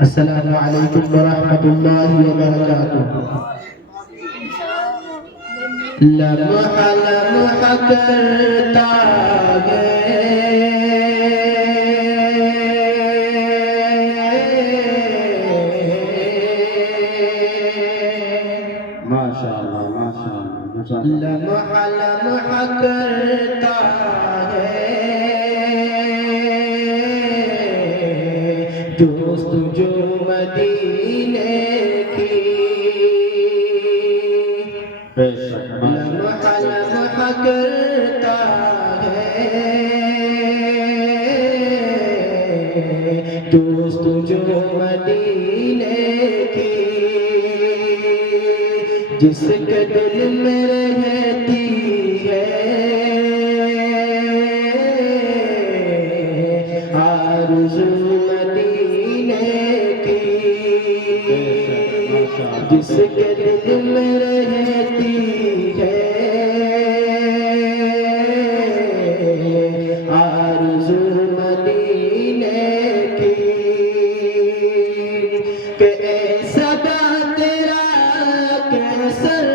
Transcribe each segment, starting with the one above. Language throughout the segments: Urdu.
السلام علیکم ورحمۃ اللہ وبرکاتہ۔ لمحہ لمحہ کرتا ہے ماشاءاللہ ماشاءاللہ لمحہ لمحہ کرتا ہے جستجو مدینے کی، لمحہ لمحہ کرتا ہے جستجو مدینے کی، جس کے دل میں رہتی ہے آرزو مدینے کی، جس کے دل میں رہتی ہے آرزو مدینے کی، کہ اے صدا تیرا کیسر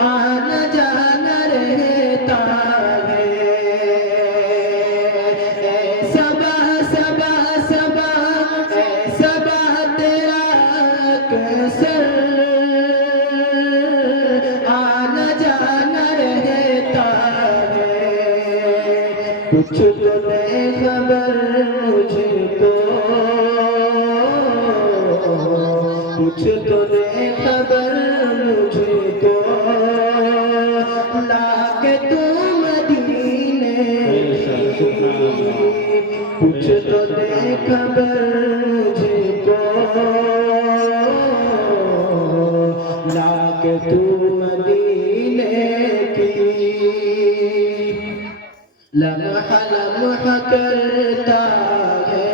آنا جانا رہتا ہے، اے صبا صبا صبا اے صبا تیرا کیسر آنا جانا رہتا ہے، کچھ تو دے خبر مجھ کو، کچھ تو دے خبر مجھ کو، لا کے تو مدینے کی، کچھ تو دے خبر مجھ کو، لا کے تو مدینے کی، لمحہ لمحہ کرتا ہے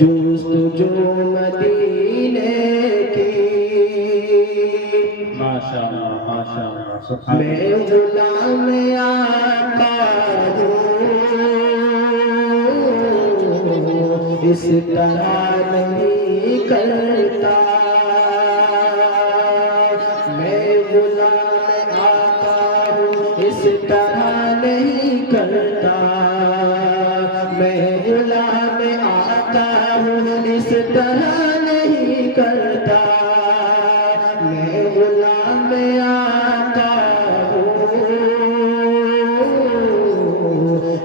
جستجو مدینے کی، ماشاءاللہ ماشاءاللہ سبحان میں غلام آقا ہوں، اس طرح نہیں کرتا، میں غلام آقا ہوں اس طرح نہیں کرتا، میں غلام آقا ہوں اس طرح نہیں کرتا، میں غلام آقا ہوں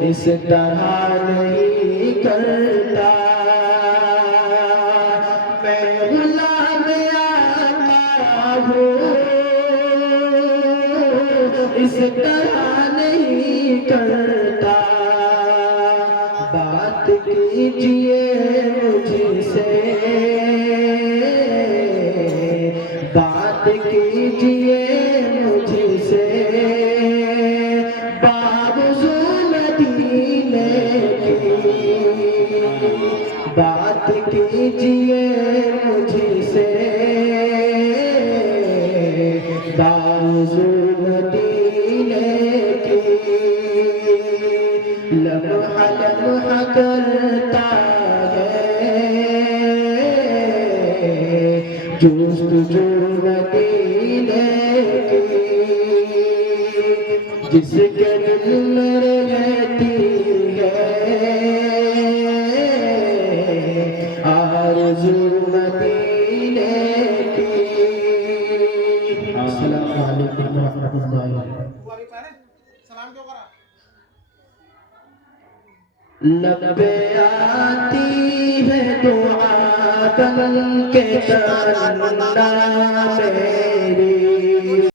اس طرح نہیں کرتا، میں غلام آقا ہوں اس طرح نہیں کرتا، بات کیجئے مجھ سے، بات کیجئے مجھ سے، بارزو مدینے کی، بات کیجئے مجھ سے، بارزو مدینے کی، لمحہ لمحہ کرتا ہے جستجو مدینے کی، جس کے دل میں رہتی ہے آرزو مدینے کی۔ السلام علیکم ورحمۃ اللہ۔ لب پہ آتی ہے دعا بن کے تمنا میری،